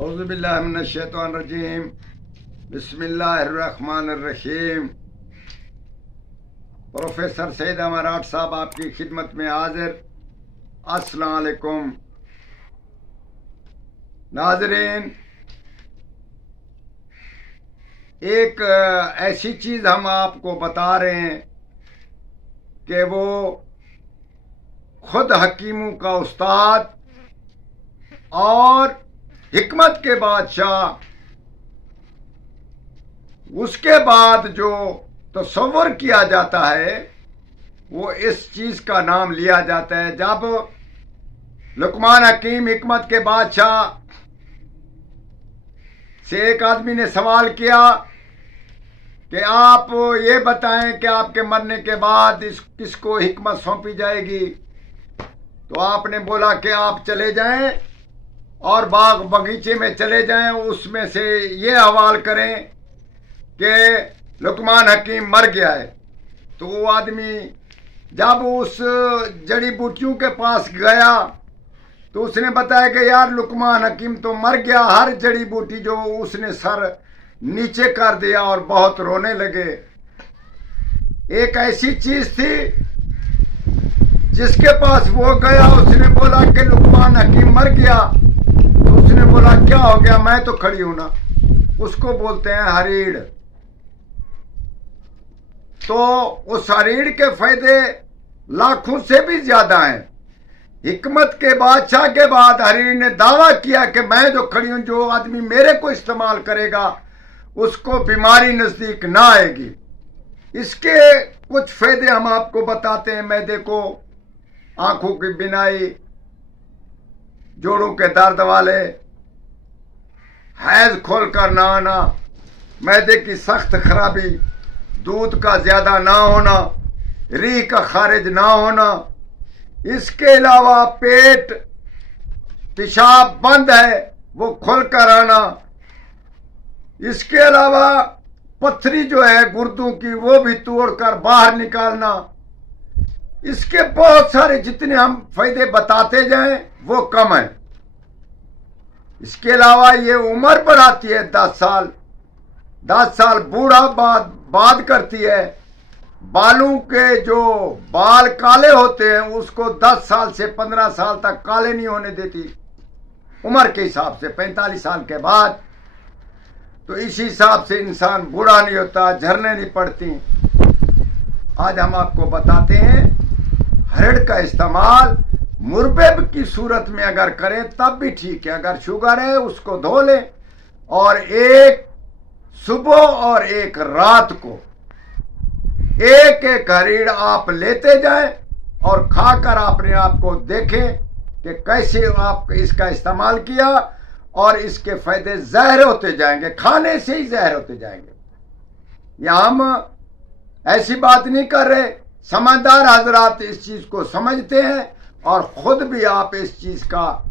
औज़ुबिल्लाहि मिनश्शैतानिर्रजीम बिस्मिल्लाहिर्रहमानिर्रहीम। प्रोफेसर सईद अमराट साहब आपकी खिदमत में हाजिर। अस्सलाम वालेकुम नाज़रीन, एक ऐसी चीज हम आपको बता रहे हैं कि वो खुद हकीमों का उस्ताद और हिकमत के बादशाह, उसके बाद जो तसव्वुर किया जाता है वो इस चीज का नाम लिया जाता है। जब लुकमान हकीम हिकमत के बादशाह से एक आदमी ने सवाल किया कि आप ये बताएं कि आपके मरने के बाद किसको हिकमत सौंपी जाएगी। तो आपने बोला कि आप चले जाएं और बाग बगीचे में चले जाएं, उसमें से ये हवाल करें कि लुकमान हकीम मर गया है। तो वो आदमी जब उस जड़ी बूटियों के पास गया तो उसने बताया कि यार लुकमान हकीम तो मर गया। हर जड़ी बूटी जो उसने सर नीचे कर दिया और बहुत रोने लगे। एक ऐसी चीज थी जिसके पास वो गया, उसने बोला कि लुकमान हकीम मर गया। तो उसने बोला क्या हो गया, मैं तो खड़ी हूं ना। उसको बोलते हैं हरीड़। तो उस हरीड़ के फायदे लाखों से भी ज्यादा हैं। हिकमत के बादशाह के बाद हरीड़ ने दावा किया कि मैं जो खड़ी हूं, जो आदमी मेरे को इस्तेमाल करेगा उसको बीमारी नजदीक ना आएगी। इसके कुछ फायदे हम आपको बताते हैं। मैदे को, आंखों की बिनाई, जोड़ों के दर्द वाले, हैज खोलकर ना आना, मैदे की सख्त खराबी, दूध का ज्यादा ना होना, रीह का खारिज ना होना। इसके अलावा पेट, पेशाब बंद है वो खुलकर आना। इसके अलावा पथरी जो है गुर्दों की वो भी तोड़कर बाहर निकालना। इसके बहुत सारे जितने हम फायदे बताते जाएं वो कम है। इसके अलावा ये उम्र बढ़ाती है 10 साल। 10 साल बूढ़ा बाद करती है। बालों के जो बाल काले होते हैं उसको 10 साल से 15 साल तक काले नहीं होने देती उम्र के हिसाब से। 45 साल के बाद तो इसी हिसाब से इंसान बूढ़ा नहीं होता, झरने नहीं पड़ती। आज हम आपको बताते हैं हरड़ का इस्तेमाल मुरब्बे की सूरत में अगर करें तब भी ठीक है। अगर शुगर है उसको धो लें और एक सुबह और एक रात को एक एक हरीड़ आप लेते जाएं और खाकर अपने आप को देखें कि कैसे आप इसका इस्तेमाल किया और इसके फायदे जहर होते जाएंगे, खाने से ही जहर होते जाएंगे। या हम ऐसी बात नहीं कर रहे, समझदार हजरात इस चीज को समझते हैं और खुद भी आप इस चीज का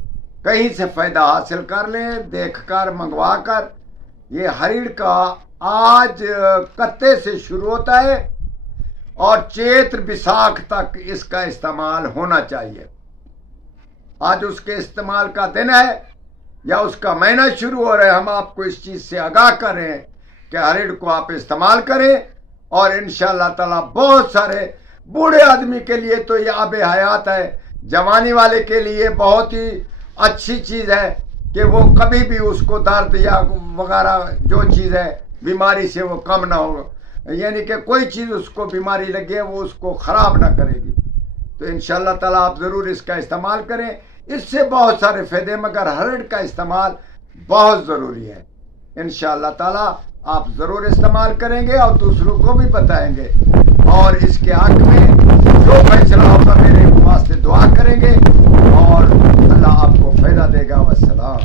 कहीं से फायदा हासिल कर लें, देखकर, मंगवा कर। ये हरीड़ का आज कत्ते से शुरू होता है और चैत्र विशाख तक इसका इस्तेमाल होना चाहिए। आज उसके इस्तेमाल का दिन है या उसका महीना शुरू हो रहा है। हम आपको इस चीज से आगाह कर रहे हैं कि हरीड़ को आप इस्तेमाल करें और इंशाअल्लाह ताला बहुत सारे बूढ़े आदमी के लिए तो ये आबे हयात है, जवानी वाले के लिए बहुत ही अच्छी चीज है कि वो कभी भी उसको दर्द या वगैरह जो चीज है बीमारी से वो कम ना हो, यानी कि कोई चीज उसको बीमारी लगे वो उसको खराब ना करेगी। तो इंशाअल्लाह ताला आप जरूर इसका इस्तेमाल करें। इससे बहुत सारे फायदे, मगर हरड़ का इस्तेमाल बहुत जरूरी है। इंशाअल्लाह ताला आप जरूर इस्तेमाल करेंगे और दूसरों को भी बताएंगे और इसके हक में जो फैसला होगा मेरे वास्ते दुआ करेंगे और अल्लाह आपको फायदा देगा। वस्सलाम।